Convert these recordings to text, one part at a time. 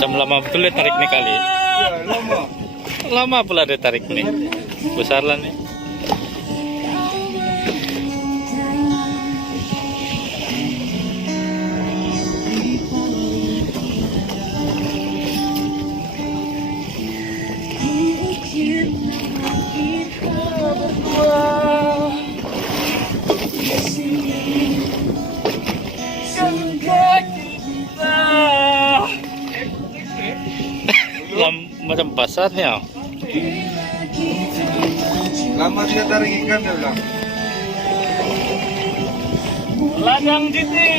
Macam lama betul ya tarik nih kali. Ya, lama. Lama pula dia tarik nih. Besar lah nih. Macam pasarnya. Lama dia tarik ikan dia bilang. Ladang Jiti.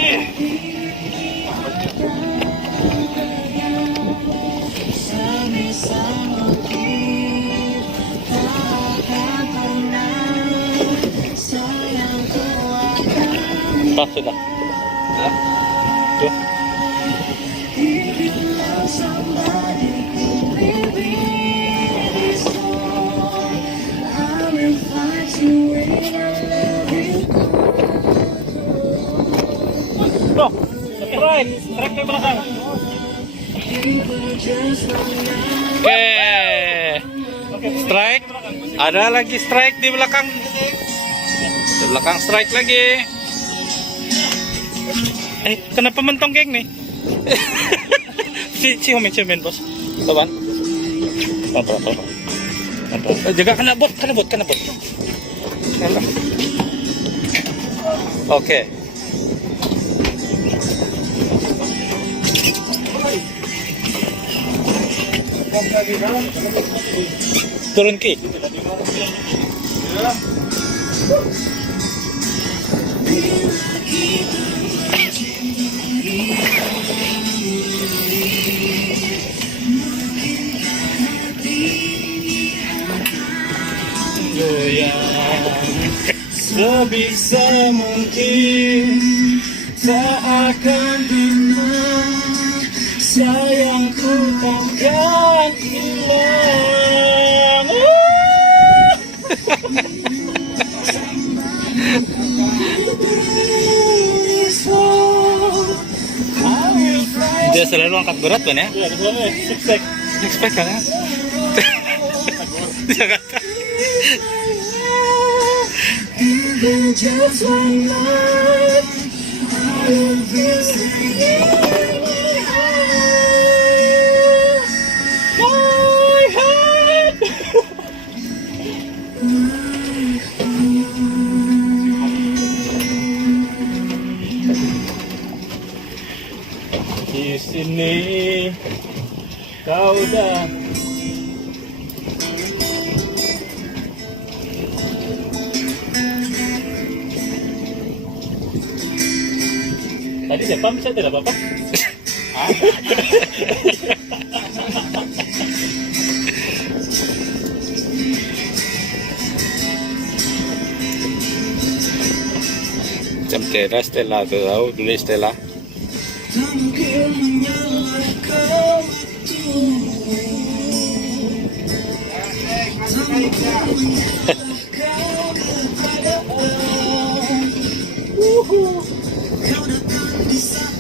Pas sudah. Tuh. Loh, strike ke belakang. Oke, strike. Ada lagi strike di belakang. Di belakang strike lagi. Kenapa mentong geng nih? si Homen bos. Kawan. Tonton. Jaga kena bot. Oke. Turun ki. Sebisa mungkin seakan hilang, sayangku takkan hilang. Dia selalu angkat berat kan ya? Iya, selalu six pack kan ya? Dia kata. Just one life, I'll be di sini kau dah. Tadi siapa bisa tidak apa-apa? Jam teras Stella tahu dulu Stella.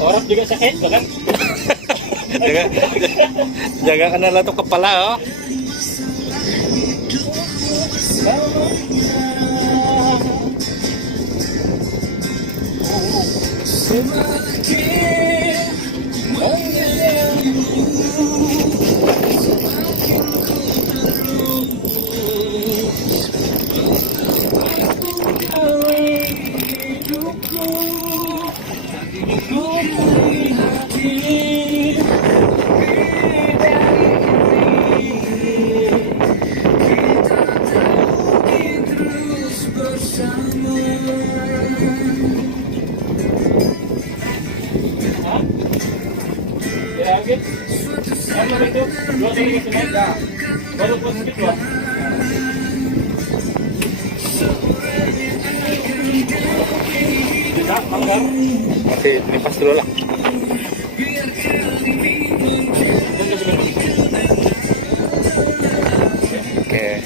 Orang juga sakit kan? jaga kena latuk kepala oh. Masih nipas dulu lah. Oke.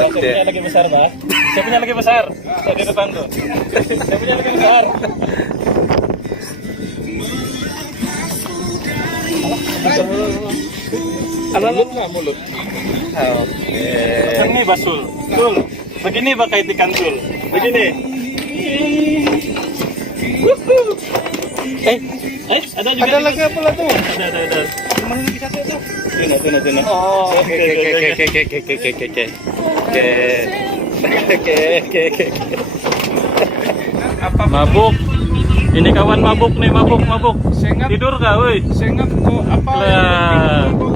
Saya punya lagi besar, Pak. Saya punya lagi besar. Saya di depan tuh. Saya punya lagi besar. Mulut nggak mulut? Oke. Ini basul. Tul. Begini pakai ikan tul. Begini. Ada juga. Ada lagi apa lah tuh? Ada. Mana lagi satu tuh? Tuna. Oh, oke. Apa Mabuk. Ini kawan mabuk nih, mabuk. Sengap. Tidur kah, woi? Sengap kok apa? Lah.